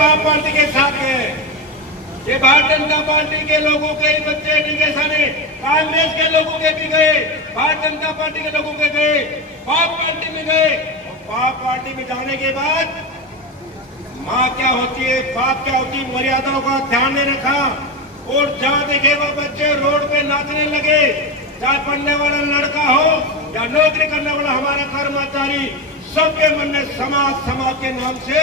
बाप पार्टी के साथ गए, ये भारतीय जनता पार्टी के लोगों के ही बच्चे टीके साने, कांग्रेस के लोगों के भी गए, भारतीय जनता पार्टी के लोगों के गए, बाप पार्टी में गए। और बाप पार्टी में जाने के बाद माँ क्या होती है, बाप क्या होती है, मर्यादाओं का ध्यान नहीं रखा। और जहाँ देखे वो बच्चे रोड पे नाचने लगे, चाहे पढ़ने वाला लड़का हो या नौकरी करने वाला हमारा कर्मचारी, सबके मन में समाज के नाम से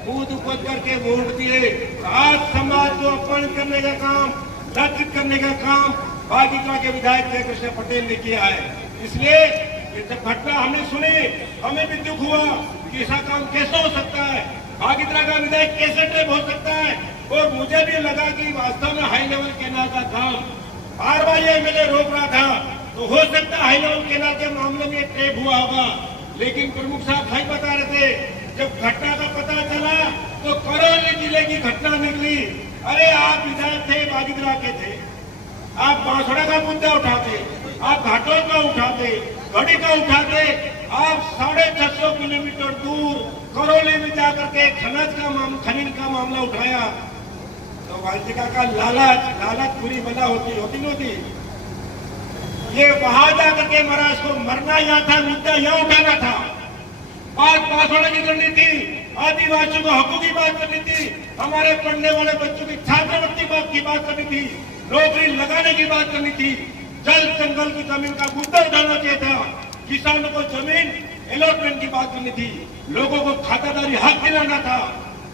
कूद कूद करके वोट दिए। आज समाज को अपमान करने का काम, लज्जित करने का काम भागीरथी के विधायक जयकृष्ण पटेल ने किया है। इसलिए ये जब घटना हमने सुनी, हमें भी दुख हुआ कि ऐसा काम कैसे हो सकता है, भागीरथी का विधायक कैसे टेप हो सकता है। और मुझे भी लगा कि वास्तव में हाई लेवल कैनाल का काम बार बार ये एमएलए रोक रहा था, तो हो सकता है हाई लेवल कैनाल के मामले में टेप हुआ होगा। लेकिन प्रमुख साहब सही बता रहे थे, जब घटना का पता चला तो करौली जिले की घटना निकली। अरे आप विधायक थे, भागीरथी के थे, आप बांसवाड़ा का मुद्दा उठाते, आप घाटोल का उठाते, घड़ी का उठाते, आप 650 किलोमीटर दूर करौली में जाकर के खनन का मामला उठाया। तो वाल्टिका का लालच पूरी बला होती नहोती। ये वहां जाकर के महाराज को मरना यहाँ था, मुद्दा यहाँ उठाना था, बात बांसवाड़ा की करनी थी, आदिवासियों को हकों की बात करनी थी, हमारे पढ़ने वाले बच्चों की छात्रवृत्ति की बात करनी थी, नौकरी लगाने की बात करनी थी, जल जंगल की जमीन का मुद्दा उठाना चाहिए था, किसानों को जमीन अलॉटमेंट की बात करनी थी, लोगों को खातादारी हक दिलाना था,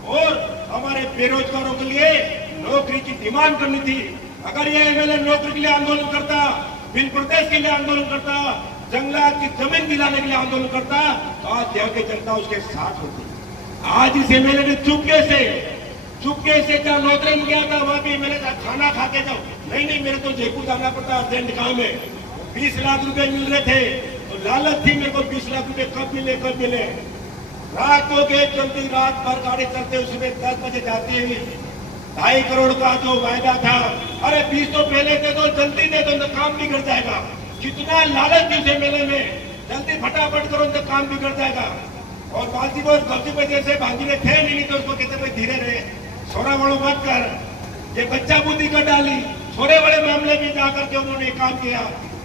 और हमारे बेरोजगारों के लिए नौकरी की डिमांड करनी थी। अगर ये एमएलए नौकरी के लिए आंदोलन करता, बिल प्रदेश के लिए आंदोलन करता, जंगलात की जमीन दिलाने के लिए आंदोलन करता, तो आज देश की जनता उसके साथ होती। आज इस एमएलए ने चुपके से जहाँ लोधरे में गया था, वहां भी एमएलए का खाना खा के जाओ, नहीं मेरे तो जयपुर जाना पड़ता अर्जेंट काम है, 20 लाख रुपए मिल रहे थे, तो लालच थी मेरे को 20 लाख रुपए कब मिले। रात हो गए, जल्दी रात भर गाड़ी चलते, सुबह 10 बजे जाती है, 2.5 करोड़ का जो वायदा था, अरे 20 तो पहले दे दो, जल्दी दे दो, तो काम बिगड़ जाएगा। कितना लालच थी उसे मेले में, जल्दी फटाफट करो तो काम बिगड़ जाएगा। और बाजी बहुत गलती पे जैसे बाजी ने थे नहीं तो उसको कहते भाई धीरे रहे, छोरा वालों मत कर, ये बच्चा बुद्धि कर डाली, छोरे वाले मामले में जाकर के उन्होंने काम किया।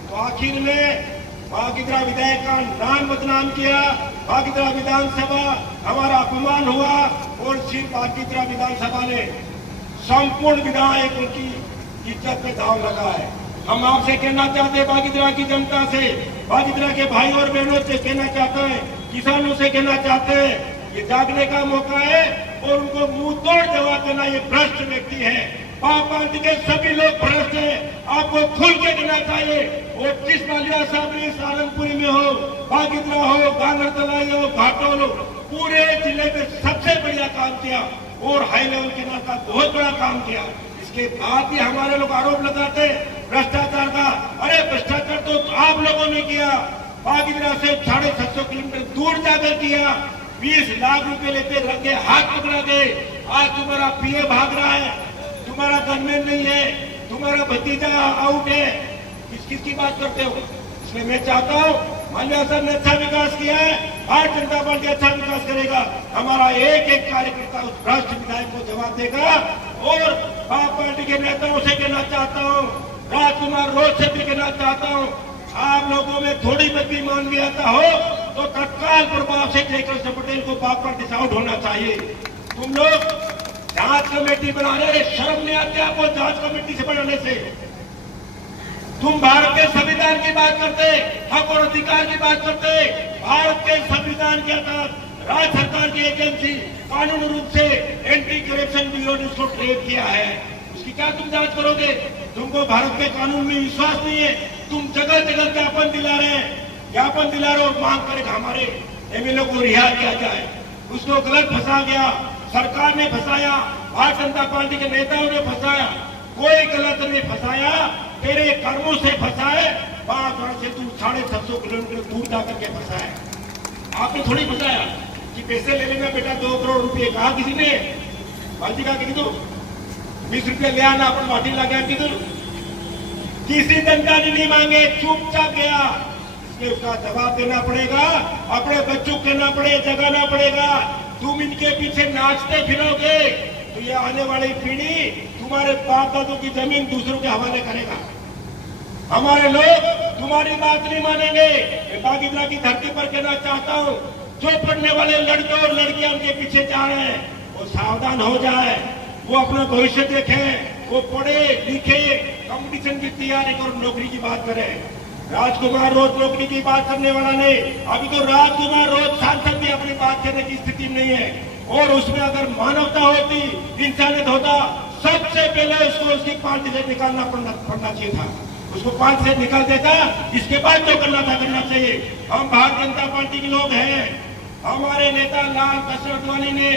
तो आखिर में भागीरथी विधायक का नाम बदनाम किया, भागीरथी विधानसभा हमारा अपमान हुआ, और सिर्फ भागीरथी विधानसभा ने संपूर्ण विधायकों की इज्जत पे दाव लगा है। हम आपसे कहना चाहते हैं, भागीरथी की जनता से, भागीरथी के भाई और बहनों से कहना चाहते हैं, किसानों से कहना चाहते हैं, ये जागने का मौका है और उनको मुंह तोड़ जवाब देना। ये भ्रष्ट व्यक्ति है, बाप पार्टी के सभी लोग भ्रष्ट हैं, आपको खुल के देना चाहिए। और जिस मालिया साहब ने सारंगपुरी में हो, भागीरथी हो, गांगरतलाई हो, घाटोल हो, पूरे जिले में सबसे बढ़िया काम किया और हाई लेवल के नाम का बहुत बड़ा काम किया। इसके बाद भी हमारे लोग आरोप लगाते भ्रष्टाचार का। अरे भ्रष्टाचार तो आप लोगों ने किया, भागीरथी से 750 किलोमीटर दूर जाकर किया, 20 लाख रुपए लेते रंगे हाथ पकड़ा गए। आज तुम्हारा पीए भाग रहा है, तुम्हारा गनमैन नहीं है, तुम्हारा भतीजा आउट है, किसकी बात करते हो? इसलिए मैं चाहता हूँ, माल्या साहब ने अच्छा विकास किया है, भारतीय जनता पार्टी अच्छा विकास करेगा, हमारा एक एक कार्यकर्ता उस भ्रष्ट विधायक को जवाब देगा। और बाप पार्टी के नेताओं से कहना चाहता हूँ, राजकुमार रोज से भी कहना चाहता हूँ, आप लोगों में थोड़ी भी मान भी आता हो तो तत्काल प्रभाव से जयकृष्ण पटेल को बाप पार्टी से आउट होना चाहिए। तुम लोग जांच कमेटी बना रहे, शर्म नहीं आती आपको जांच कमेटी से बनाने से? तुम भारत के संविधान की बात करते, हक और अधिकार की बात करते, भारत के संविधान के तहत राज्य सरकार की एजेंसी कानूनी रूप से एंटी करप्शन ब्यूरो ने उसको ट्रेड किया है, उसकी क्या तुम जांच करोगे? तुमको भारत के कानून में विश्वास नहीं है, तुम जगह जगह ज्ञापन दिला रहे हैं और मांग करेगा हमारे एमएलए को रिहा किया जाए। उसको गलत फंसा गया, सरकार ने फंसाया, भारतीय जनता पार्टी के नेताओं ने फंसाया, कोई गलत नहीं फंसाया, तेरे कर्मों से फंसाए, बांसवाड़ा से तू 750 किलोमीटर दूर जाकर के फंसाए। आपने थोड़ी फंसाया कि पैसे ले लेना बेटा 2 करोड़ रुपए, कहा किसी ने? बाजी का कि 20 रुपये ले आना, अपन माटी लगा किधर? किसी जनता ने नहीं मांगे, चुपचाप गया। इसलिए उसका जवाब देना पड़ेगा, अपने बच्चों को कहना पड़ेगा, जगाना पड़ेगा। तुम इनके पीछे नाचते फिरोगे तो ये आने वाली पीढ़ी तुम्हारे बाप दादों की जमीन दूसरों के हवाले करेगा। हमारे लोग तुम्हारी बात नहीं मानेंगे। मैं बागीदरा की धरती पर कहना चाहता हूँ, जो पढ़ने वाले लड़के और लड़कियां उनके पीछे जा रहे हैं वो सावधान हो जाए, वो अपना भविष्य देखें, वो पढ़े लिखे, कंपटीशन की तैयारी और नौकरी की बात करें। राजकुमार रोज नौकरी की बात करने वाला नहीं, अभी तो राजकुमार रोज सांसद भी अपनी बात करने की स्थिति में नहीं है। और उसमें अगर मानवता होती, इंसानियत होता, सबसे पहले उसको उसकी पार्टी से निकालना पड़ना चाहिए था। उसको पार्टी से निकाल देता, इसके बाद जो करना था करना चाहिए। हम भारतीय जनता पार्टी के लोग हैं। हमारे नेता लाल कृष्ण आडवाणी ने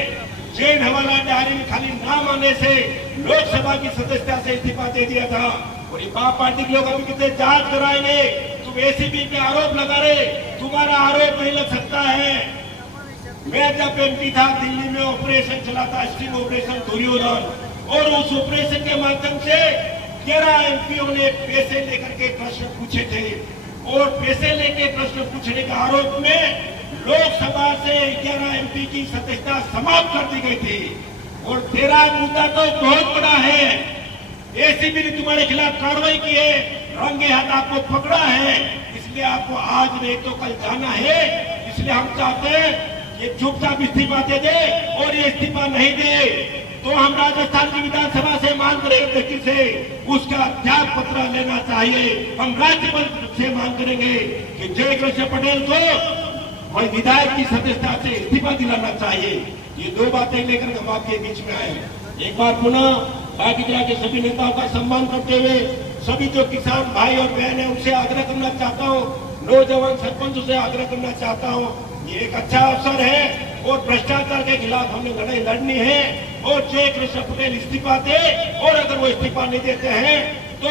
जेल हवाला डायरी में खाली नाम आने से लोकसभा की सदस्यता से इस्तीफा दे दिया था। और ये बाप पार्टी के लोग अभी कितने जांच कराएंगे। तुम एसीबी पे आरोप लगा रहे, तुम्हारा आरोप नहीं लग सकता है। मैं जब एमपी था, दिल्ली में ऑपरेशन चला था, स्टिंग ऑपरेशन दुर्योधन, और उस ऑपरेशन के माध्यम से 11 एमपीओ ने पैसे लेकर के प्रश्न पूछे थे। और पैसे लेके प्रश्न पूछने के आरोप में लोकसभा से 11 एमपी की सदस्यता समाप्त कर दी गई थी। और तेरा मुद्दा तो बहुत बड़ा है। एसीबी ने तुम्हारे खिलाफ कार्रवाई की है, रंगे हाथ आपको पकड़ा है, इसलिए आपको आज नहीं तो कल जाना है। इसलिए हम चाहते हैं ये चुपचाप इस्तीफा दे दे, और ये इस्तीफा नहीं दे तो हम राजस्थान की विधानसभा से मांग करेंगे व्यक्ति से उसका त्याग पत्र लेना चाहिए। हम राज्यपाल से मांग करेंगे कि जय कृष्ण पटेल को विधायक की सदस्यता से इस्तीफा दिलाना चाहिए। ये दो बातें लेकर हम आपके बीच में आए। एक बार पुनः बागीदरा के सभी नेताओं का सम्मान करते हुए सभी जो किसान भाई और बहन है उनसे आग्रह करना चाहता हूँ, नौजवान सरपंचों से आग्रह करना चाहता हूँ, ये एक अच्छा अवसर है और भ्रष्टाचार के खिलाफ हमें लड़ाई लड़नी है। और जय कृष्ण पटेल इस्तीफा दे, और अगर वो इस्तीफा नहीं देते हैं तो